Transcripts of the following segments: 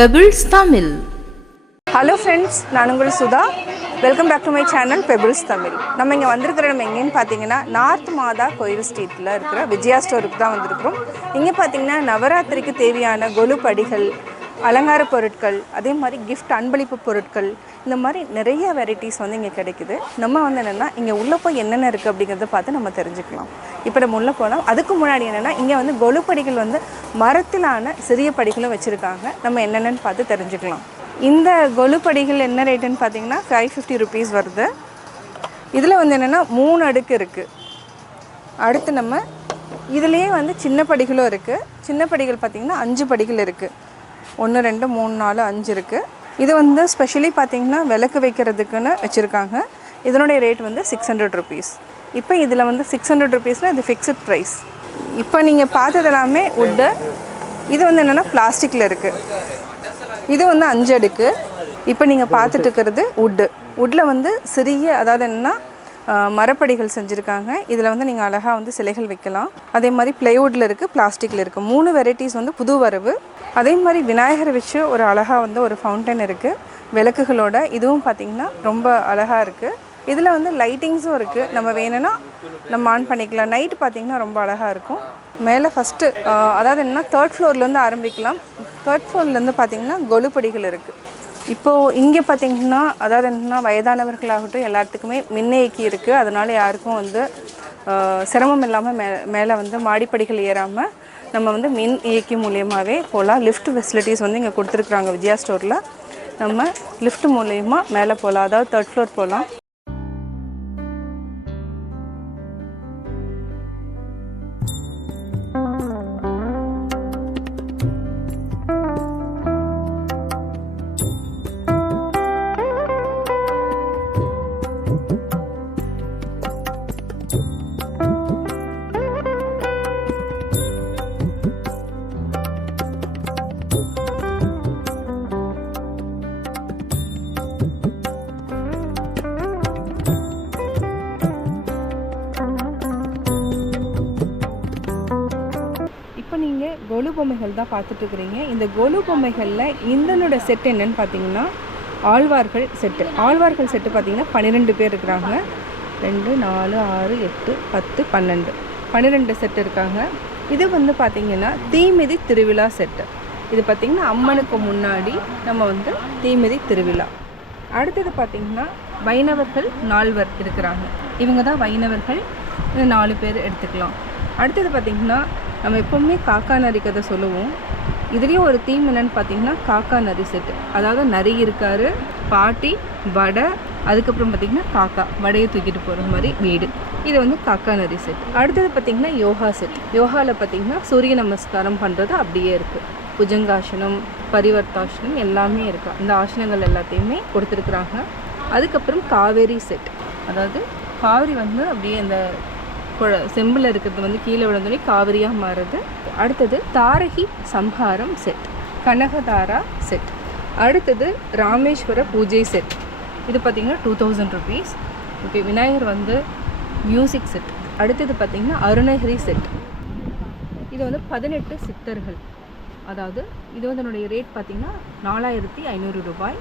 Pebbles Tamil hello friends நான் உங்கள் Sudha. Welcome back to my channel pebbles Tamil நம்ம இங்கே வந்திருக்கிற நம்ம எங்கேன்னு பார்த்தீங்கன்னா நார்த் மாதா கோயில் ஸ்ட்ரீட்டில் இருக்கிற விஜயா ஸ்டோருக்கு தான் வந்திருக்கிறோம். இங்கே பார்த்தீங்கன்னா நவராத்திரிக்கு தேவையான கொலு படிகள் அலங்கார பொருட்கள் அதே மாதிரி கிஃப்ட் அன்பளிப்பு பொருட்கள் இந்த மாதிரி நிறைய வெரைட்டிஸ் வந்து இங்கே கிடைக்குது. நம்ம வந்து என்னென்னா இங்கே உள்ளே போய் என்னென்ன இருக்குது அப்படிங்கிறத பார்த்து நம்ம தெரிஞ்சுக்கலாம். இப்போ நம்ம உள்ளே போனால் அதுக்கு முன்னாடி என்னென்னா இங்கே வந்து கொலு படிகள் வந்து மரத்திலான சிறிய படிகளும் வச்சுருக்காங்க. நம்ம என்னென்னு பார்த்து தெரிஞ்சுக்கலாம். இந்த கொலு படிகள் என்ன ரேட்டுன்னு பார்த்தீங்கன்னா ஃபைவ் ஃபிஃப்டி ருபீஸ் வருது. இதில் வந்து என்னென்னா மூணு அடுக்கு இருக்குது அடுத்து நம்ம இதுலேயே வந்து சின்ன படிகளும் இருக்குது சின்ன படிகள் பார்த்திங்கன்னா அஞ்சு படிகள் இருக்குது ஒன்று ரெண்டு மூணு நாலு அஞ்சு இருக்குது இது வந்து ஸ்பெஷலி பார்த்திங்கன்னா விளக்கு வைக்கிறதுக்குன்னு வச்சுருக்காங்க. இதனுடைய ரேட் வந்து சிக்ஸ் ஹண்ட்ரட் ருபீஸ் இப்போ இதில் வந்து சிக்ஸ் ஹண்ட்ரட் ருபீஸில் இது ஃபிக்ஸட் ப்ரைஸ் இப்போ நீங்கள் பார்த்தது எல்லாமே உட்டு இது வந்து என்னென்னா பிளாஸ்டிக்கில் இருக்குது இது வந்து அஞ்சு அடுக்கு. இப்போ நீங்கள் பார்த்துட்டு இருக்கிறது உட்டு உட்டில் வந்து சிறிய அதாவது என்னென்னா மரப்படிகள் செஞ்சுருக்காங்க. இதில் வந்து நீங்கள் அழகாக வந்து சிலைகள் வைக்கலாம். அதே மாதிரி ப்ளைவுட்டில் இருக்குது பிளாஸ்டிக்கில் இருக்குது மூணு வெரைட்டிஸ் வந்து புது வரவு. அதே மாதிரி விநாயகர் வச்சு ஒரு அழகாக வந்து ஒரு ஃபவுண்டன் இருக்குது விளக்குகளோட இதுவும் பார்த்திங்கன்னா ரொம்ப அழகாக இருக்குது இதில் வந்து லைட்டிங்ஸும் இருக்குது நம்ம வேணும்னா நம்ம ஆன் பண்ணிக்கலாம். நைட் பார்த்திங்கன்னா ரொம்ப அழகாக இருக்கும். மேலே ஃபஸ்ட்டு அதாவது என்னென்னா தேர்ட் ஃப்ளோர்லேருந்து ஆரம்பிக்கலாம். தேர்ட் ஃப்ளோர்லேருந்து பார்த்திங்கன்னா கொலுப்படிகள் இருக்குது இப்போது இங்கே பார்த்தீங்கன்னா அதாவது என்னென்னா வயதானவர்களாகட்டும் எல்லாத்துக்குமே மின்னியக்கி இருக்குது அதனால் யாருக்கும் வந்து சிரமம் இல்லாமல் மே மேலே வந்து மாடிப்படிகள் ஏறாமல் நம்ம வந்து மின் இயக்கி மூலியமாகவே போகலாம். லிஃப்ட் ஃபெசிலிட்டிஸ் வந்து இங்கே கொடுத்துருக்குறாங்க விஜயா ஸ்டோரில் நம்ம லிஃப்ட் மூலயமா மேலே போகலாம். அதாவது தேர்ட் ஃப்ளோர் போகலாம். பார்த்துட்ருக்குறீங்க இந்த கொலு பொம்மைகளில் இந்தனோட செட் என்னன்னு பார்த்தீங்கன்னா ஆழ்வார்கள் செட்டு ஆழ்வார்கள் செட்டு பார்த்தீங்கன்னா பன்னிரெண்டு பேர் இருக்கிறாங்க ரெண்டு நாலு ஆறு எட்டு பத்து பன்னெண்டு. பன்னிரெண்டு செட்டு இருக்காங்க. இது வந்து பார்த்திங்கன்னா தீமிதி திருவிழா செட்டு இது பார்த்திங்கன்னா அம்மனுக்கு முன்னாடி நம்ம வந்து தீமிதி திருவிழா. அடுத்தது பார்த்தீங்கன்னா வைணவர்கள் நால்வர் இருக்கிறாங்க. இவங்க தான் வைணவர்கள். இந்த நாலு பேர் எடுத்துக்கலாம். அடுத்தது பார்த்திங்கன்னா நம்ம எப்போவுமே காக்கா நரி கதை சொல்லுவோம். இதுலேயும் ஒரு தீம் என்னன்னு பார்த்தீங்கன்னா காக்கா நரி செட்டு அதாவது நரி இருக்காரு பாட்டி வடை அதுக்கப்புறம் பார்த்தீங்கன்னா காக்கா. வடையை தூக்கிட்டு போகிற மாதிரி வீடு. இது வந்து காக்கா நரி செட் அடுத்தது பார்த்திங்கன்னா யோகா செட் யோகாவில் பார்த்தீங்கன்னா சூரிய நமஸ்காரம் பண்ணுறது அப்படியே இருக்குது புஜங்காசனம் பரிவர்த்தாசனம் எல்லாமே இருக்குது அந்த ஆசனங்கள் எல்லாத்தையுமே கொடுத்துருக்குறாங்க. அதுக்கப்புறம் காவேரி செட் அதாவது காவிரி வந்து அப்படியே அந்த செம்பில் இருக்கிறது வந்து கீழே விழுந்தோடனே காவிரியாக மாறுது. அடுத்தது தாரகி சம்ஹாரம் செட் கனகதாரா செட் அடுத்தது ராமேஸ்வர பூஜை செட் இது பார்த்தீங்கன்னா two thousand rupees okay Vinayagar வந்து மியூசிக் செட் அடுத்தது பார்த்திங்கன்னா அருணகிரி செட் இது வந்து பதினெட்டு சித்தர்கள். அதாவது இது வந்து என்னுடைய ரேட் பார்த்திங்கன்னா நாலாயிரத்தி ஐநூறு ரூபாய்.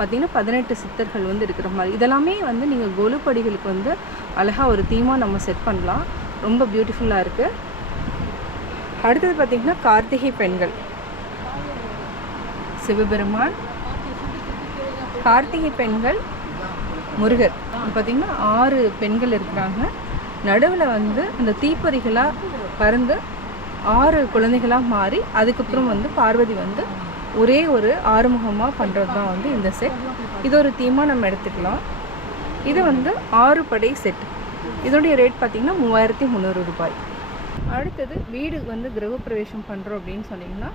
பார்த்திங்கன்னா பதினெட்டு சித்தர்கள் வந்து இருக்கிற மாதிரி. இதெல்லாமே வந்து நீங்கள் கொலுப்படிகளுக்கு வந்து அழகாக ஒரு தீமாக நம்ம செட் பண்ணலாம். ரொம்ப பியூட்டிஃபுல்லாக இருக்குது அடுத்தது பார்த்திங்கன்னா கார்த்திகை பெண்கள். சிவபெருமான் கார்த்திகை பெண்கள் முருகர். பார்த்திங்கன்னா ஆறு பெண்கள் இருக்கிறாங்க. நடுவில் வந்து இந்த தீப்பொறிகளாக பறந்து ஆறு குழந்தைகளாக மாறி அதுக்கப்புறம் வந்து பார்வதி வந்து ஒரே ஒரு ஆறுமுகமாக பண்ணுறது தான் வந்து இந்த செட் இது ஒரு தீமாக நம்ம எடுத்துக்கலாம். இது வந்து ஆறு படை செட் இதோடைய ரேட் பார்த்திங்கன்னா மூவாயிரத்தி முந்நூறு ரூபாய். அடுத்தது வீடு வந்து கிரகப்பிரவேசம் பண்ணுறோம் அப்படின்னு சொன்னிங்கன்னா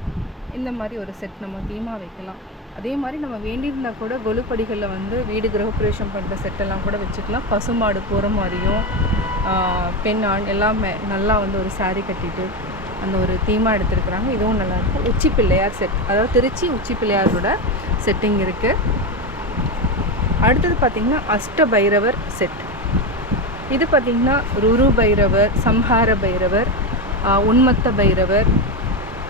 இந்த மாதிரி ஒரு செட் நம்ம தீமாக வைக்கலாம். அதே மாதிரி நம்ம வேண்டியிருந்தால் கூட கொலுப்படிகளில் வந்து வீடு கிரகப்பிரவேசம் பண்ணுற செட்டெல்லாம் கூட வச்சுக்கலாம். பசுமாடு போகிற மாதிரியும் பெண் ஆண் எல்லாமே நல்லா வந்து ஒரு saree கட்டிட்டு அந்த ஒரு தீமாக எடுத்திருக்கிறாங்க. இதுவும் நல்லாயிருக்கும் உச்சி பிள்ளையார் செட் அதாவது திருச்சி உச்சி பிள்ளையாரோட செட்டிங் இருக்குது அடுத்தது பார்த்திங்கன்னா அஷ்ட பைரவர் செட் இது பார்த்திங்கன்னா ருரு பைரவர் சம்ஹார பைரவர் உன்மத்த பைரவர்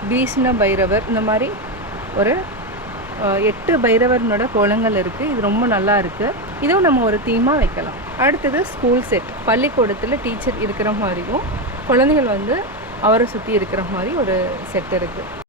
பீஷ்ண பைரவர் இந்த மாதிரி ஒரு எட்டு பைரவர்னோட கோலங்கள் இருக்குது இது ரொம்ப நல்லா இருக்குது இதுவும் நம்ம ஒரு தீமாக வைக்கலாம். அடுத்தது ஸ்கூல் செட் பள்ளிக்கூடத்தில் டீச்சர் இருக்கிற மாதிரியும் குழந்தைகள் வந்து அவரை சுற்றி இருக்கிற மாதிரி ஒரு செட் இருக்குது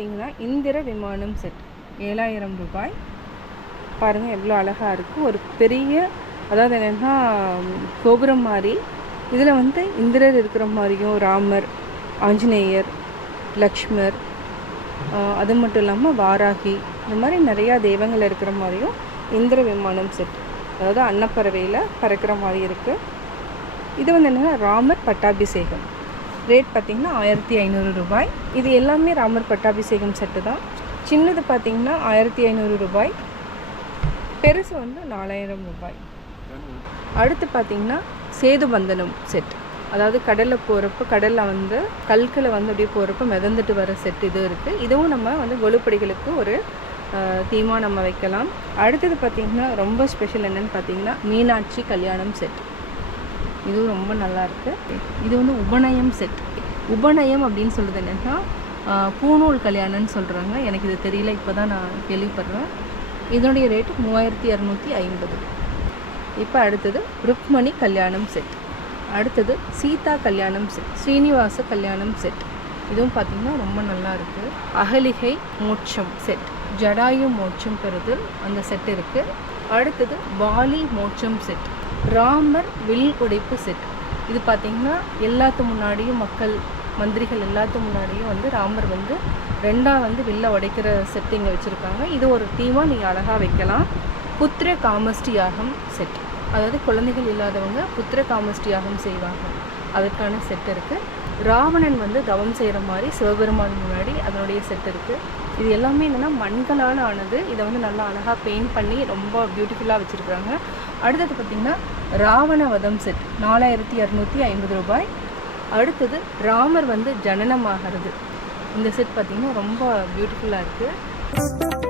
பார்த்தீங்கன்னா இந்திர விமானம் செட் ஏழாயிரம் ரூபாய். பாருங்கள் எவ்வளோ அழகாக இருக்குது ஒரு பெரிய அதாவது என்னென்னா கோபுரம் மாதிரி. இதில் வந்து இந்திரர் இருக்கிற மாதிரியும் ராமர் ஆஞ்சநேயர் லக்ஷ்மர் அது மட்டும் இல்லாமல் வாராகி இந்த மாதிரி நிறையா தெய்வங்கள் இருக்கிற மாதிரியும் இந்திர விமானம் செட் அதாவது அன்னப்பறவையில் பறக்கிற மாதிரி இருக்குது இது வந்து என்னென்னா ராமர் பட்டாபிஷேகம். ரேட் பார்த்திங்கன்னா ஆயிரத்தி ஐநூறு ரூபாய். இது எல்லாமே ராமர் பட்டாபிஷேகம் செட்டு தான். சின்னது பார்த்திங்கன்னா ஆயிரத்தி ஐநூறு ரூபாய். பெருசு வந்து நாலாயிரம் ரூபாய். அடுத்து பார்த்திங்கன்னா சேது பந்தனம் செட் அதாவது கடலில் போகிறப்ப கடலில் வந்து கல்கில் வந்து அப்படியே போகிறப்ப மிதந்துட்டு வர செட் இது இருக்குது இதுவும் நம்ம வந்து கொலுப்படிகளுக்கு ஒரு தீமாக நம்ம வைக்கலாம். அடுத்தது பார்த்திங்கன்னா ரொம்ப ஸ்பெஷல் என்னென்னு பார்த்திங்கன்னா மீனாட்சி கல்யாணம் செட் இதுவும் ரொம்ப நல்லாயிருக்கு. இது வந்து உபநயம் செட் உபநயம் அப்படின்னு சொல்கிறது என்னென்னா பூநூல் கல்யாணம்னு சொல்கிறாங்க எனக்கு இது தெரியல இப்போ தான் நான் கேள்விப்படுறேன். இதனுடைய ரேட்டு மூவாயிரத்தி இரநூத்தி ஐம்பது. இப்போ அடுத்தது ருக்மணி கல்யாணம் செட் அடுத்தது சீதா கல்யாணம் செட் ஸ்ரீனிவாச கல்யாணம் செட் இதுவும் பார்த்திங்கன்னா ரொம்ப நல்லா இருக்குது அகலிகை மோட்சம் செட் ஜடாயு மோட்சம் பெறுது அந்த செட் இருக்குது அடுத்தது பாலி மோட்சம் செட் ராமர் வில் உடைப்பு செட். இது பார்த்திங்கன்னா எல்லாத்து முன்னாடியும் மக்கள் மந்திரிகள் எல்லாத்து முன்னாடியும் வந்து ராமர் வந்து ரெண்டாக வந்து வில்ல உடைக்கிற செட் இங்கே வச்சுருக்காங்க. இது ஒரு தீமாக நீங்கள் அழகாக வைக்கலாம். புத்திர காமஸ்டி யாகம் செட் அதாவது குழந்தைகள் இல்லாதவங்க புத்திர காமஸ்டி யாகம் செய்வாங்க. அதற்கான செட் இருக்குது ராவணன் வந்து தவம் செய்கிற மாதிரி சிவபெருமான் முன்னாடி அதனுடைய செட் இருக்குது இது எல்லாமே என்னென்னா மண்களால் ஆனது இதை வந்து நல்லா அழகாக பெயிண்ட் பண்ணி ரொம்ப பியூட்டிஃபுல்லாக வச்சுருக்குறாங்க. அடுத்தது பார்த்திங்கன்னா ராவண வதம் செட் நாலாயிரத்தி இரநூத்தி ஐம்பது ரூபாய். அடுத்தது ராமர் வந்து ஜனனமாகிறது. இந்த செட் பார்த்திங்கன்னா ரொம்ப பியூட்டிஃபுல்லாக இருக்குது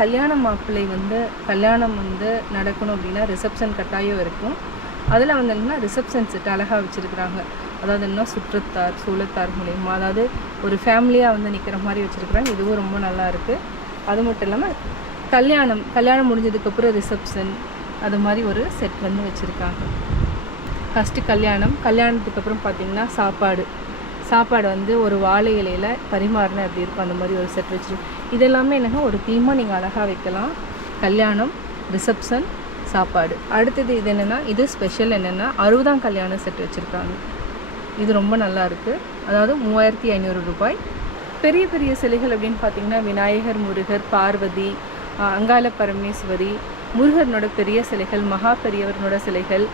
கல்யாண மாப்பிள்ளை வந்து கல்யாணம் வந்து நடக்கணும் அப்படின்னா ரிசப்ஷன் கட்டாயம் இருக்கும். அதில் வந்து என்னன்னா ரிசப்ஷன் செட் அழகாக வச்சுருக்குறாங்க. அதாவது என்ன சுற்றத்தார் சூழத்தார் மூலியமாக அதாவது ஒரு ஃபேமிலியாக வந்து நிற்கிற மாதிரி வச்சுருக்குறாங்க. இதுவும் ரொம்ப நல்லா இருக்குது அது மட்டும் இல்லாமல் கல்யாணம் கல்யாணம் முடிஞ்சதுக்கப்புறம் ரிசப்ஷன் அது மாதிரி ஒரு செட் வந்து வச்சுருக்காங்க. ஃபஸ்ட்டு கல்யாணம் கல்யாணத்துக்கு அப்புறம் பார்த்திங்கன்னா சாப்பாடு. சாப்பாடு வந்து ஒரு வாழை இலையில் பரிமாறினா அப்படி இருக்கும்? அந்த மாதிரி ஒரு செட் வச்சுருக்கு இதெல்லாமே என்னங்க ஒரு தீமாக நீங்கள் அழகாக வைக்கலாம். கல்யாணம் ரிசப்ஷன் சாப்பாடு. அடுத்தது இது என்னென்னா இது ஸ்பெஷல் என்னென்னா அறுபதாம் கல்யாண செட் வச்சுருக்காங்க. இது ரொம்ப நல்லா இருக்குது அதாவது மூவாயிரத்தி ஐநூறு ரூபாய். பெரிய பெரிய சிலைகள் அப்படின்னு பார்த்தீங்கன்னா விநாயகர் முருகர் பார்வதி அங்காள பரமேஸ்வரி முருகர்னோட பெரிய சிலைகள் மகா பெரியவர்னோட சிலைகள்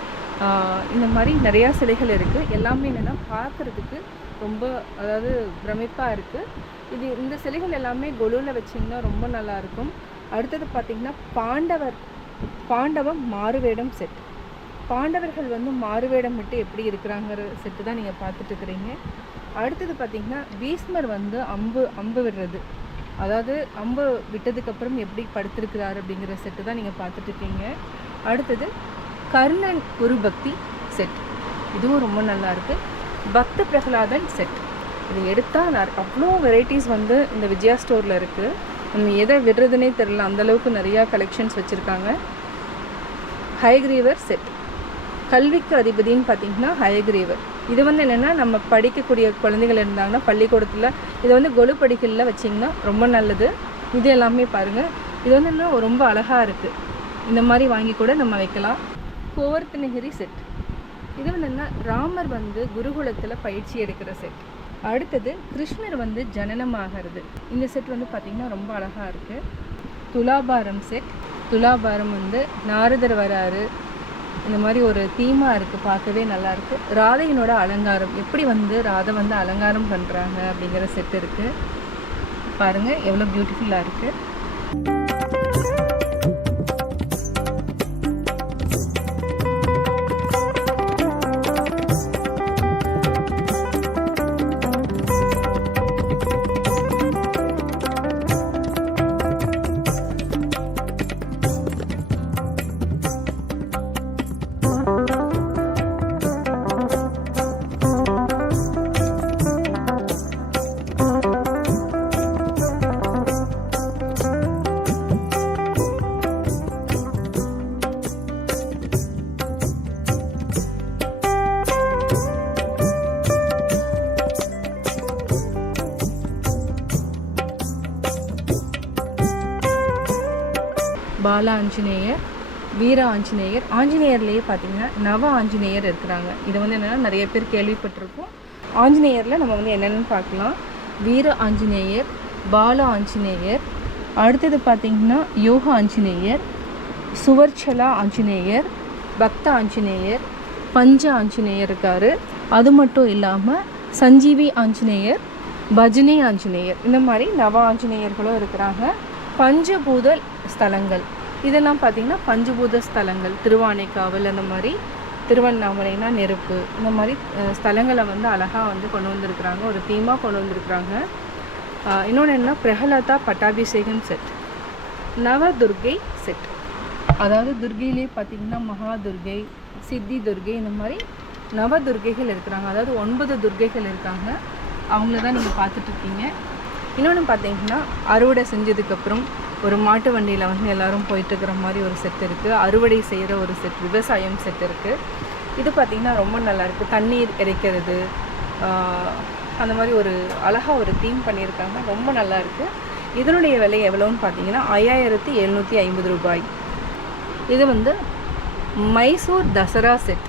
இந்த மாதிரி நிறையா சிலைகள் இருக்குது எல்லாமே என்னென்னா பார்க்குறதுக்கு ரொம்ப அதாவது பிரமிப்பாக இருக்குது இது இந்த சிலைகள் எல்லாமே கொலுவில் வச்சிங்கன்னா ரொம்ப நல்லா இருக்கும். அடுத்தது பார்த்திங்கன்னா பாண்டவர் பாண்டவம் மாறுவேடம் செட் பாண்டவர்கள் வந்து மாறுவேடம் விட்டு எப்படி இருக்கிறாங்கிற செட்டு தான் நீங்கள் பார்த்துட்டு இருக்கிறீங்க. அடுத்தது பார்த்திங்கன்னா பீஷ்மர் வந்து அம்பு அம்பு விடுறது. அதாவது அம்பு விட்டதுக்கப்புறம் எப்படி படுத்திருக்கிறார் அப்படிங்கிற செட்டு தான் நீங்கள் பார்த்துட்டு இருக்கீங்க. அடுத்தது கர்ணன் குருபக்தி செட் இதுவும் ரொம்ப நல்லா இருக்குது பக்த பிரகலாதன் செட் இது எடுத்தால் அவ்வளோ வெரைட்டிஸ் வந்து இந்த விஜயா ஸ்டோரில் இருக்குது நம்ம எதை விடுறதுனே தெரில அந்தளவுக்கு நிறையா கலெக்ஷன்ஸ் வச்சுருக்காங்க. ஹயக்ரீவர் செட் கல்விக்கு அதிபதின்னு பார்த்தீங்கன்னா ஹயக்ரீவர் இது வந்து என்னென்னா நம்ம படிக்கக்கூடிய குழந்தைகள் இருந்தாங்கன்னா பள்ளிக்கூடத்தில் இதை வந்து கொலு படிக்கலில் வச்சிங்கன்னா ரொம்ப நல்லது. இது எல்லாமே பாருங்கள் இது வந்து என்ன ரொம்ப அழகாக இருக்குது இந்த மாதிரி வாங்கி கூட நம்ம வைக்கலாம். கோவர்த்தனகிரி செட் இது வந்து என்ன ராமர் வந்து குருகுலத்தில் பயிற்சி எடுக்கிற செட் அடுத்தது கிருஷ்ணர் வந்து ஜனனமாகிறது. இந்த செட் வந்து பார்த்திங்கன்னா ரொம்ப அழகாக இருக்குது துலாபாரம் செட் துலாபாரம் வந்து நாரதர் வராரு. இந்த மாதிரி ஒரு தீமாக இருக்குது பார்க்கவே நல்லாயிருக்கு ராதையினோட அலங்காரம். எப்படி வந்து ராதை வந்து அலங்காரம் பண்ணுறாங்க அப்படிங்கிற செட் இருக்குது பாருங்கள் எவ்வளோ பியூட்டிஃபுல்லாக இருக்குது பால ஆஞ்சநேயர் வீர ஆஞ்சநேயர். ஆஞ்சநேயர்லேயே பார்த்தீங்கன்னா நவ ஆஞ்சநேயர் இருக்கிறாங்க. இது வந்து என்னென்னா நிறைய பேர் கேள்விப்பட்டிருக்கோம் ஆஞ்சநேயரில் நம்ம வந்து என்னென்னு பார்க்கலாம். வீர ஆஞ்சநேயர் பால ஆஞ்சநேயர். அடுத்தது பார்த்திங்கன்னா யோக ஆஞ்சநேயர் சுவர்ச்சலா ஆஞ்சநேயர் பக்த ஆஞ்சநேயர் பஞ்ச ஆஞ்சநேயர் இருக்கார். அது மட்டும் இல்லாமல் சஞ்சீவி ஆஞ்சநேயர் பஜனை ஆஞ்சநேயர். இந்த மாதிரி நவ ஆஞ்சநேயர்களும் இருக்கிறாங்க. பஞ்சபூத ஸ்தலங்கள். இதெல்லாம் பார்த்திங்கன்னா பஞ்சபூத ஸ்தலங்கள் திருவானைக்காவல் அந்த மாதிரி திருவண்ணாமலைனா நெருப்பு இந்த மாதிரி ஸ்தலங்களை வந்து அழகாக வந்து கொண்டு வந்திருக்கிறாங்க. ஒரு தீமாக கொண்டு வந்திருக்கிறாங்க. இன்னொன்று என்ன பிரகலதா பட்டாபிஷேகம் செட் நவதுர்கை செட் அதாவது துர்கையிலே பார்த்தீங்கன்னா மகா துர்கை சித்தி துர்கை இந்த மாதிரி நவதுர்கைகள் இருக்கிறாங்க. அதாவது ஒன்பது துர்கைகள் இருக்காங்க. அவங்கள தான் நீங்கள் பார்த்துட்ருக்கீங்க இன்னொன்று பார்த்தீங்கன்னா அறுவடை செஞ்சதுக்கப்புறம் ஒரு மாட்டு வண்டியில் வந்து எல்லாரும் போயிட்டுருக்கிற மாதிரி ஒரு செட் இருக்குது அறுவடை செய்கிற ஒரு செட் விவசாயம் செட் இருக்குது இது பார்த்திங்கன்னா ரொம்ப நல்லா இருக்குது தண்ணீர் இறைக்கிறது அந்த மாதிரி ஒரு அழகாக ஒரு தீம் பண்ணியிருக்காங்க. ரொம்ப நல்லா இருக்குது இதனுடைய விலை எவ்வளோன்னு பார்த்தீங்கன்னா ஐயாயிரத்தி எழுநூற்றி ஐம்பது ரூபாய். இது வந்து மைசூர் தசரா செட்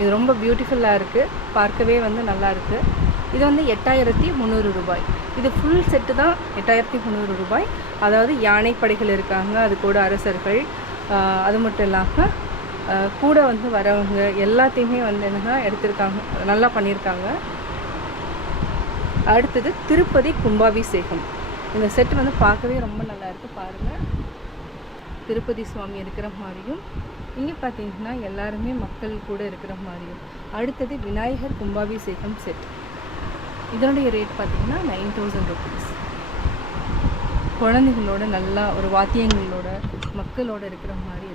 இது ரொம்ப பியூட்டிஃபுல்லாக இருக்குது பார்க்கவே வந்து நல்லா இருக்குது இது வந்து எட்டாயிரத்தி முந்நூறு ரூபாய். இது ஃபுல் செட்டு தான் எட்டாயிரத்தி முந்நூறு ரூபாய். அதாவது யானைப்படைகள் இருக்காங்க அது கூட அரசர்கள். அது மட்டும் இல்லாமல் கூட வந்து வரவங்க எல்லாத்தையுமே வந்து என்னன்னா எடுத்திருக்காங்க நல்லா பண்ணியிருக்காங்க. அடுத்தது திருப்பதி கும்பாபிஷேகம். இந்த செட் வந்து பார்க்கவே ரொம்ப நல்லா இருக்குது பாருங்கள் திருப்பதி சுவாமி இருக்கிற மாதிரியும் இங்கே பார்த்தீங்கன்னா எல்லாருமே மக்கள் கூட இருக்கிற மாதிரியும். அடுத்தது விநாயகர் கும்பாபிஷேகம் செட் இதனுடைய ரேட் பார்த்திங்கன்னா நைன் தௌசண்ட் ருபீஸ் குழந்தைகளோட நல்லா ஒரு வாத்தியங்களோட மக்களோட இருக்கிற மாதிரி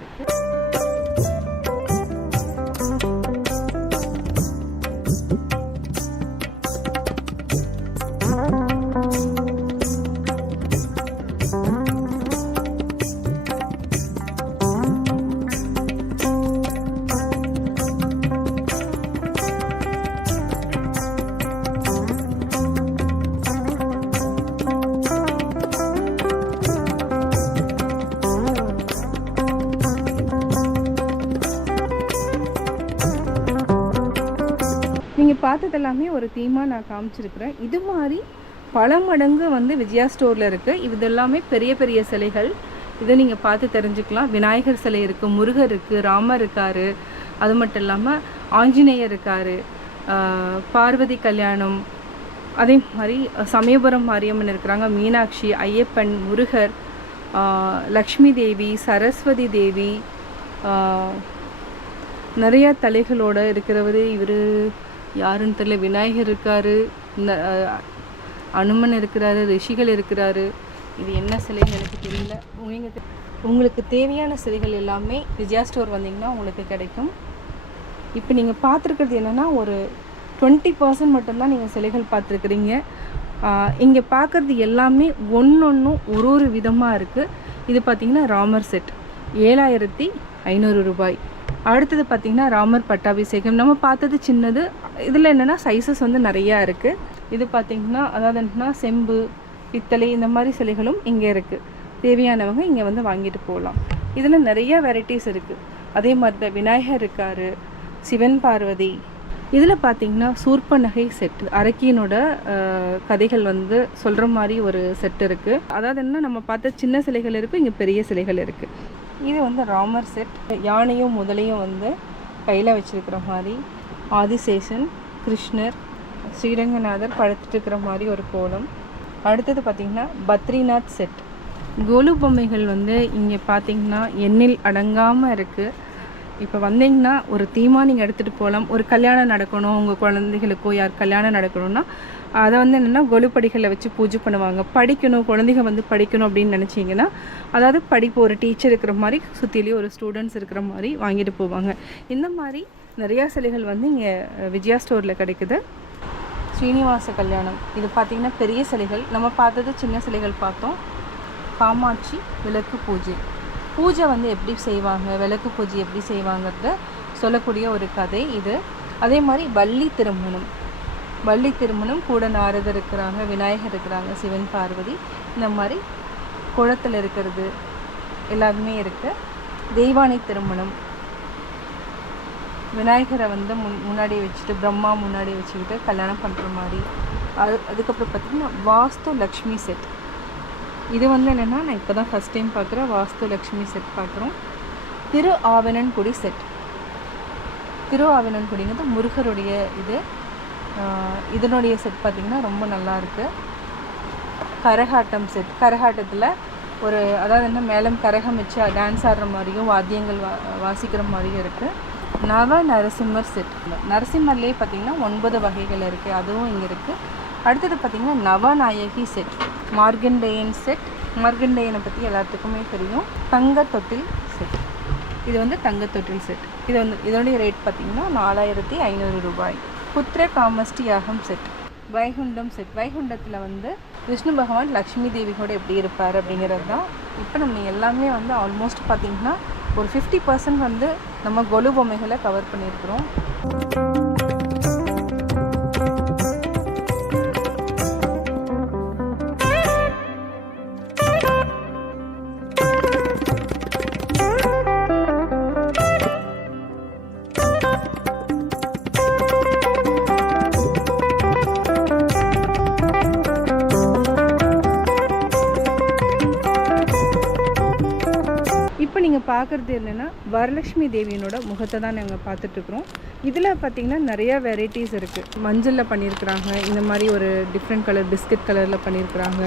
பார்த்ததெல்லாமே பார்த்தது எல்லாமே ஒரு தீமாக நான் காமிச்சிருக்கிறேன். இது மாதிரி பல மடங்கு வந்து விஜயா ஸ்டோரில் இருக்குது இது எல்லாமே பெரிய பெரிய சிலைகள். இதை நீங்கள் பார்த்து தெரிஞ்சுக்கலாம். விநாயகர் சிலை இருக்குது முருகர் இருக்குது ராமர் இருக்கார். அது மட்டும் இல்லாமல் ஆஞ்சநேயர் இருக்கார். பார்வதி கல்யாணம். அதே மாதிரி சமயபுரம் மாரியம்மன் இருக்கிறாங்க. மீனாட்சி ஐயப்பன் முருகர் லக்ஷ்மி தேவி சரஸ்வதி தேவி. நிறையா தலைகளோட இருக்கிறவர் இவர். யாருன்னு தெரியல. விநாயகர் இருக்காரு இந்த அனுமன் இருக்கிறாரு ரிஷிகள் இருக்கிறாரு. இது என்ன சிலைன்னு எனக்கு தெரியல. உங்களுக்கு உங்களுக்கு தேவையான சிலைகள் எல்லாமே விஜயா ஸ்டோர் வந்தீங்கன்னா உங்களுக்கு கிடைக்கும். இப்போ நீங்கள் பார்த்துருக்கிறது என்னென்னா ஒரு டுவெண்ட்டி பர்சன்ட் மட்டும்தான் நீங்கள் சிலைகள் பார்த்துருக்குறீங்க. இங்கே பார்க்குறது எல்லாமே ஒன்றொன்றும் ஒரு ஒரு விதமாக இருக்குது இது பார்த்திங்கன்னா ராமர் செட். ஏழாயிரத்தி ஐநூறு ரூபாய். அடுத்தது பார்த்திங்கன்னா ராமர் பட்டாபிஷேகம். நம்ம பார்த்தது சின்னது. இதில் என்னென்னா சைஸஸ் வந்து நிறையா இருக்குது இது பார்த்திங்கன்னா அதாவது என்னன்னா செம்பு பித்தளை இந்த மாதிரி சிலைகளும் இங்கே இருக்குது தேவையானவங்க இங்கே வந்து வாங்கிட்டு போகலாம். இதில் நிறைய வெரைட்டிஸ் இருக்குது அதே மாதிரி தான் விநாயகர் இருக்கார் சிவன் பார்வதி. இதில் பார்த்திங்கன்னா சூர்பநகை செட் அரக்கியனோட கதைகள் வந்து சொல்கிற மாதிரி ஒரு செட் இருக்குது அதாவது என்ன நம்ம பார்த்த சின்ன சிலைகள் இருக்குது இங்கே பெரிய சிலைகள் இருக்குது இது வந்து ராமர் செட் யானையும் முதலையும் வந்து கையில் வச்சிருக்கிற மாதிரி ஆதிசேஷன் கிருஷ்ணர் ஸ்ரீரங்கநாதர் படுத்துட்டு இருக்கிற மாதிரி ஒரு கோலம். அடுத்தது பார்த்திங்கன்னா பத்ரிநாத் செட் கோலு பொம்மைகள் வந்து இங்கே பார்த்தீங்கன்னா எண்ணில் அடங்காமல் இருக்குது இப்போ வந்தீங்கன்னா ஒரு தீமா நீங்கள் எடுத்துகிட்டு போகலாம். ஒரு கல்யாணம் நடக்கணும் உங்கள் குழந்தைகளுக்கோ யார் கல்யாணம் நடக்கணும்னா அதை வந்து என்னென்னா கொலுப்படிகளில் வச்சு பூஜை பண்ணுவாங்க. படிக்கணும் குழந்தைங்க வந்து படிக்கணும் அப்படின்னு நினச்சிங்கன்னா அதாவது படிப்பு ஒரு டீச்சர் இருக்கிற மாதிரி சுற்றிலையும் ஒரு ஸ்டூடெண்ட்ஸ் இருக்கிற மாதிரி வாங்கிட்டு போவாங்க. இந்த மாதிரி நிறையா சிலைகள் வந்து இங்கே விஜயா ஸ்டோரில் கிடைக்குது. ஸ்ரீனிவாச கல்யாணம். இது பார்த்திங்கன்னா பெரிய சிலைகள். நம்ம பார்த்தது சின்ன சிலைகள் பார்த்தோம். காமாட்சி விளக்கு பூஜை. பூஜை வந்து எப்படி செய்வாங்க? விளக்கு பூஜை எப்படி செய்வாங்கிறத சொல்லக்கூடிய ஒரு கதை இது. அதே மாதிரி வள்ளி திருமணம். வள்ளி திருமணம் கூட நாரதர் இருக்கிறாங்க விநாயகர் இருக்கிறாங்க சிவன் பார்வதி. இந்த மாதிரி குளத்தில் இருக்கிறது எல்லாருமே இருக்கு தெய்வானை திருமணம். விநாயகரை வந்து முன் முன்னாடி வச்சுட்டு பிரம்மா முன்னாடி வச்சுக்கிட்டு கல்யாணம் பண்ணுற மாதிரி. அது அதுக்கப்புறம் பார்த்திங்கன்னா வாஸ்து லக்ஷ்மி செட் இது வந்து என்னென்னா நான் இப்போ தான் ஃபஸ்ட் டைம் பார்க்குறேன் வாஸ்து லக்ஷ்மி செட் பார்க்குறோம். திரு ஆவணன்குடி செட் திரு ஆவணன்குடிங்கிறது முருகருடைய இது. இதனுடைய செட் பார்த்திங்கன்னா ரொம்ப நல்லாயிருக்கு கரகாட்டம் செட் கரகாட்டத்தில் ஒரு அதாவது என்ன மேலும் கரகம் வச்சு டான்ஸ் ஆடுற மாதிரியும் வாத்தியங்கள் வா வாசிக்கிற மாதிரியும் இருக்குது நவ நரசிம்மர் செட் நரசிம்மர்லேயே பார்த்திங்கன்னா ஒன்பது வகைகள் இருக்குது அதுவும் இங்கே இருக்குது அடுத்தது பார்த்திங்கன்னா நவநாயகி செட் மார்கண்டேயன் செட் மார்கண்டேயனை பற்றி எல்லாத்துக்குமே தெரியும். தங்க தொட்டில் செட் இது வந்து தங்க தொட்டில் செட் இது வந்து இதனுடைய ரேட் பார்த்திங்கன்னா நாலாயிரத்தி ஐநூறு ரூபாய். புத்திர காமஸ்டி யாகம் செட் வைகுண்டம் செட் வைகுண்டத்தில் வந்து விஷ்ணு பகவான் லக்ஷ்மி தேவி கூட எப்படி இருப்பார் அப்படிங்கிறது தான் இப்போ நம்ம எல்லாமே வந்து ஆல்மோஸ்ட் பார்த்திங்கன்னா ஒரு ஃபிஃப்டி பர்சன்ட் வந்து நம்ம கொலு பொம்மைகளை கவர் பண்ணியிருக்கிறோம். பார்க்குறது என்னென்னா வரலட்சுமி தேவியினோட முகத்தை தான் நாங்கள் பார்த்துட்ருக்குறோம் இதில் பார்த்தீங்கன்னா நிறையா வெரைட்டிஸ் இருக்குது மஞ்சளில் பண்ணியிருக்கிறாங்க இந்த மாதிரி ஒரு டிஃப்ரெண்ட் கலர் பிஸ்கட் கலரில் பண்ணியிருக்கிறாங்க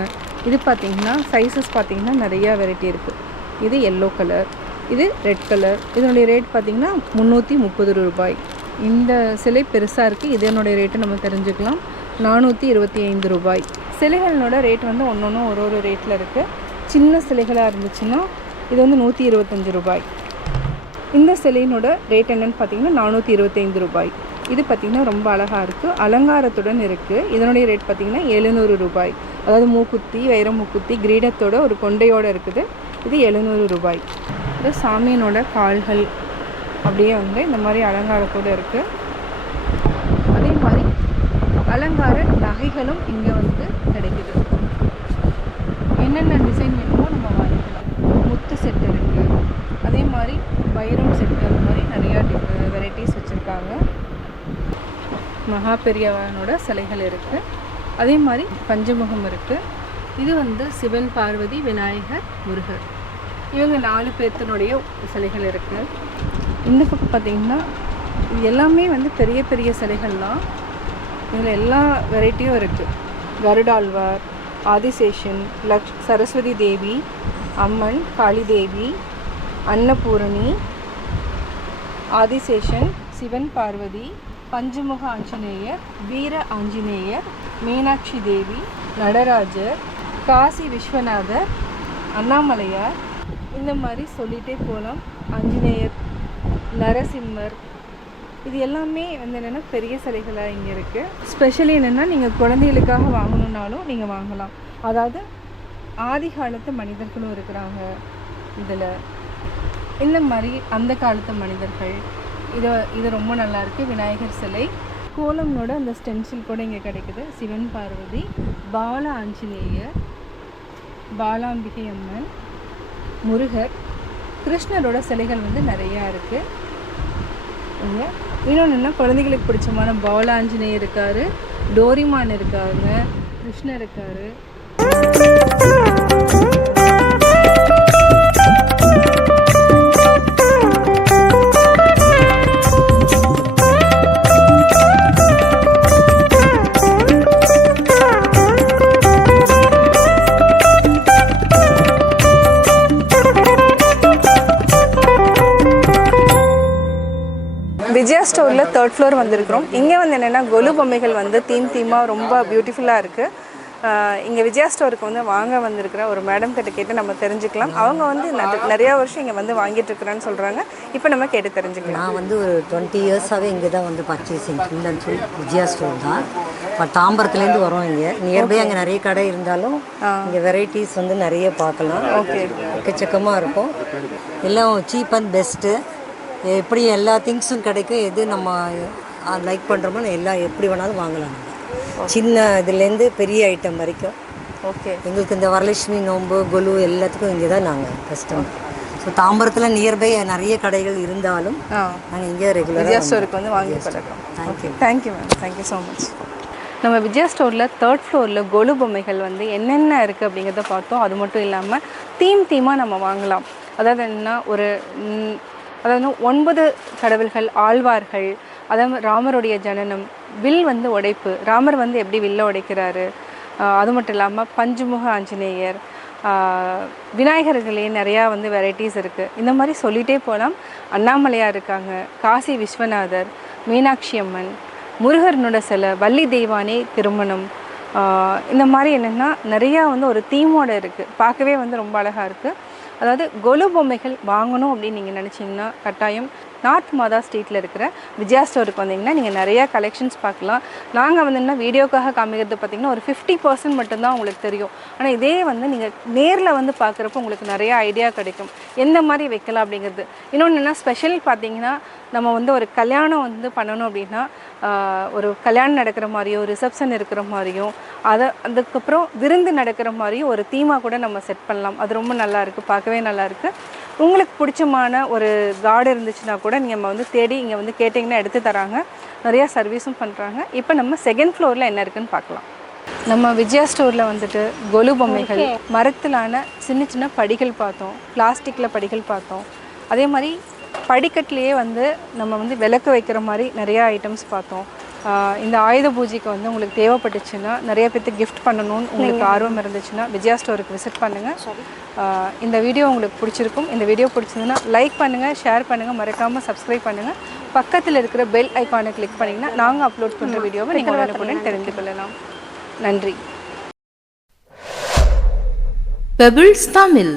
இது பார்த்திங்கன்னா சைஸஸ் பார்த்தீங்கன்னா நிறையா வெரைட்டி இருக்குது இது எல்லோ கலர் இது ரெட் கலர் இதனுடைய ரேட் பார்த்திங்கன்னா முந்நூற்றி முப்பது ரூபாய். இந்த சிலை பெருசாக இருக்குது இதனுடைய ரேட்டு நம்ம தெரிஞ்சுக்கலாம். நானூற்றி இருபத்தி ஐந்து ரூபாய். சிலைகளோட ரேட் வந்து ஒன்று ஒன்றும் ஒரு ஒரு ரேட்டில் இருக்குது சின்ன சிலைகளாக இருந்துச்சுன்னா இது வந்து நூற்றி இருபத்தஞ்சி ரூபாய். இந்த சிலையினோட ரேட் என்னன்னு பார்த்தீங்கன்னா நானூற்றி இருபத்தைந்து ரூபாய். இது பார்த்திங்கன்னா ரொம்ப அழகாக இருக்குது அலங்காரத்துடன் இருக்குது இதனுடைய ரேட் பார்த்திங்கன்னா எழுநூறு ரூபாய். அதாவது மூக்குத்தி வைர மூக்குத்தி கிரீடத்தோட ஒரு கொண்டையோடு இருக்குது. இது எழுநூறு ரூபாய். இந்த சாமியினோட கால்கள் அப்படியே வந்து இந்த மாதிரி அலங்காரத்தோடு இருக்குது அதே மாதிரி அலங்கார நகைகளும் இங்கே வந்து கிடைக்குது. என்னென்ன டிசைன் வேணும்? செட் இருக்குது அதே மாதிரி வைரம் செட் அந்த மாதிரி நிறையா வெரைட்டிஸ் வச்சுருக்காங்க. மகா பெரியவனோட சிலைகள் இருக்குது அதே மாதிரி பஞ்சமுகம் இருக்குது இது வந்து சிவன் பார்வதி விநாயகர் முருகர். இவங்க நாலு பேர்த்தினுடைய சிலைகள் இருக்குது இந்த பக்கம் பார்த்திங்கன்னா எல்லாமே வந்து பெரிய பெரிய சிலைகள் தான். இதில் எல்லா வெரைட்டியும் இருக்குது கருடாழ்வார் ஆதிசேஷன் லக்ஷ் சரஸ்வதி தேவி அம்மன் காளிதேவி அன்னபூரணி ஆதிசேஷன் சிவன் பார்வதி பஞ்சமுக ஆஞ்சநேயர் வீர ஆஞ்சநேயர் மீனாட்சி தேவி நடராஜர் காசி விஸ்வநாதர் அண்ணாமலையார். இந்த மாதிரி சொல்லிகிட்டே போகலாம் ஆஞ்சநேயர் நரசிம்மர். இது எல்லாமே வந்து என்னென்னா பெரிய சிலைகளாக இங்கே இருக்குது ஸ்பெஷலி என்னென்னா நீங்கள் குழந்தைகளுக்காக வாங்கணுன்னாலும் நீங்கள் வாங்கலாம். அதாவது ஆதி காலத்து மனிதர்களும் இருக்கிறாங்க இதில். இந்த மாதிரி அந்த காலத்து மனிதர்கள். இது இது ரொம்ப நல்லா இருக்குது விநாயகர் சிலை. கோலம்னோட அந்த ஸ்டென்சில் கூட இங்கே கிடைக்குது. சிவன் பார்வதி பால ஆஞ்சநேயர் பாலாம்பிகை அம்மன் முருகர். கிருஷ்ணரோட சிலைகள் வந்து நிறையா இருக்குது இங்கே. இன்னொன்று என்ன? குழந்தைகளுக்கு பிடிச்சமான பால ஆஞ்சநேயர் இருக்காரு. டோரிமான் இருக்காங்க. கிருஷ்ணர் இருக்காரு. தேர்ட் ஃப்ளோர் வந்திருக்கிறோம். இங்கே வந்து என்னென்னா கொலு பொம்மைகள் வந்து தீம் தீமாக ரொம்ப பியூட்டிஃபுல்லாக இருக்குது இங்கே விஜயா ஸ்டோருக்கு வந்து வாங்க வந்திருக்கிற ஒரு மேடம் கிட்ட கேட்டு நம்ம தெரிஞ்சுக்கலாம். அவங்க வந்து நிறையா வருஷம் இங்கே வந்து வாங்கிட்டு இருக்கிறேன்னு சொல்கிறாங்க இப்போ நம்ம கேட்டு தெரிஞ்சுக்கலாம். நான் வந்து ஒரு டுவெண்ட்டி இயர்ஸாகவே இங்கே தான் வந்து பர்ச்சேசிங் இல்லைன்னு சொல்லி விஜயா ஸ்டோர் தான். பட் தாம்பரத்துலேருந்து வரோம் இங்கே. நியர்பை அங்கே நிறைய கடை இருந்தாலும் இங்கே வெரைட்டிஸ் வந்து நிறைய பார்க்கலாம். ஓகே எக்கச்சக்கமாக இருக்கும். எல்லாம் சீப் அண்ட் பெஸ்ட்டு எப்படி எல்லா திங்ஸும் கிடைக்கும். எது நம்ம லைக் பண்ணுறோமோ எல்லா எப்படி வேணாலும் வாங்கலாம் நம்ம. சின்ன இதுலேருந்து பெரிய ஐட்டம் வரைக்கும். ஓகே எங்களுக்கு இந்த வரலட்சுமி நோன்பு கொலு எல்லாத்துக்கும் இங்கே தான் நாங்கள் கஸ்டமர் ஸோ தாம்பரத்தில் நியர்பை நிறைய கடைகள் இருந்தாலும் நாங்கள் இங்கே ரெகுலராக விஜயா ஸ்டோருக்கு வந்து வாங்கி பழக்கம். Thank you thank you ma'am thank you so much நம்ம விஜயா ஸ்டோரில் தேர்ட் ஃப்ளோரில் கொலு பொம்மைகள் வந்து என்னென்ன இருக்குது அப்படிங்கிறத பார்த்தோம். அது மட்டும் இல்லாமல் தீம் தீமாக நம்ம வாங்கலாம். அதாவது என்னன்னா ஒரு அதாவது ஒன்பது கடவுள்கள் ஆழ்வார்கள் அதாவது ராமருடைய ஜனனம் வில் வந்து உடைப்பு. ராமர் வந்து எப்படி வில்ல உடைக்கிறாரு? அது மட்டும் இல்லாமல் பஞ்சுமுக ஆஞ்சநேயர் விநாயகர்களே நிறையா வந்து வெரைட்டிஸ் இருக்குது இந்த மாதிரி சொல்லிகிட்டே போகலாம் அண்ணாமலையாக இருக்காங்க காசி விஸ்வநாதர் மீனாட்சி அம்மன் முருகர்னோட சிலை வள்ளி தெய்வானே திருமணம். இந்த மாதிரி என்னென்னா நிறையா வந்து ஒரு தீமோடு இருக்குது பார்க்கவே வந்து ரொம்ப அழகாக இருக்குது அதாவது கொலு பொம்மைகள் வாங்கணும் அப்படின்னு நீங்கள் நினச்சிங்கன்னா கட்டாயம் நார்த் மாதா ஸ்ட்ரீட்டில் இருக்கிற விஜயா ஸ்டோருக்கு வந்தீங்கன்னா நீங்கள் நிறையா கலெக்ஷன்ஸ் பார்க்கலாம். நாங்கள் வந்து என்ன வீடியோக்காக காமிக்கிறது பார்த்தீங்கன்னா ஒரு ஃபிஃப்டி பர்சன்ட் மட்டும்தான் உங்களுக்கு தெரியும். ஆனால் இதே வந்து நீங்கள் நேரில் வந்து பார்க்குறப்ப உங்களுக்கு நிறைய ஐடியா கிடைக்கும். எந்த மாதிரி வைக்கலாம் அப்படிங்கிறது. இன்னொன்று என்ன ஸ்பெஷல் பார்த்தீங்கன்னா நம்ம வந்து ஒரு கல்யாணம் வந்து பண்ணணும் அப்படின்னா ஒரு கல்யாணம் நடக்கிற மாதிரியோ ரிசப்ஷன் இருக்கிற மாதிரியும் அதை அதுக்கப்புறம் விருந்து நடக்கிற மாதிரியும் ஒரு தீமாக கூட நம்ம செட் பண்ணலாம். அது ரொம்ப நல்லா இருக்குது பார்க்கவே நல்லாயிருக்கு உங்களுக்கு பிடிச்சமான ஒரு கார்டு இருந்துச்சுன்னா கூட நீங்கள் வந்து தேடி இங்கே வந்து கேட்டிங்கன்னா எடுத்து தராங்க. நிறையா சர்வீஸும் பண்ணுறாங்க இப்போ நம்ம செகண்ட் ஃப்ளோரில் என்ன இருக்குன்னு பார்க்கலாம். நம்ம விஜயா ஸ்டோரில் வந்துட்டு கொலு பொம்மைகள் மரத்திலான சின்ன சின்ன படிகள் பார்த்தோம். பிளாஸ்டிக்கில் படிகள் பார்த்தோம். அதே மாதிரி படிக்கட்டுலேயே வந்து நம்ம வந்து விளக்கு வைக்கிற மாதிரி நிறையா ஐட்டம்ஸ் பார்த்தோம். இந்த ஆயுத பூஜைக்கு வந்து உங்களுக்கு தேவைப்பட்டுச்சுன்னா நிறைய பேர்த்து கிஃப்ட் பண்ணணும்னு உங்களுக்கு ஆர்வம் இருந்துச்சுன்னா விஜயா ஸ்டோருக்கு விசிட் பண்ணுங்கள் இந்த வீடியோ உங்களுக்கு பிடிச்சிருக்கும். இந்த வீடியோ பிடிச்சிருந்துன்னா லைக் பண்ணுங்கள் ஷேர் பண்ணுங்கள் மறக்காமல் சப்ஸ்கிரைப் பண்ணுங்கள் பக்கத்தில் இருக்கிற பெல் ஐக்கானை கிளிக் பண்ணிங்கன்னா நாங்கள் அப்லோட் பண்ணுற வீடியோவை நீங்கள் உடனுக்குடன் தெரிந்து கொள்ளலாம் நன்றி. பெபிள்ஸ் தமிழ்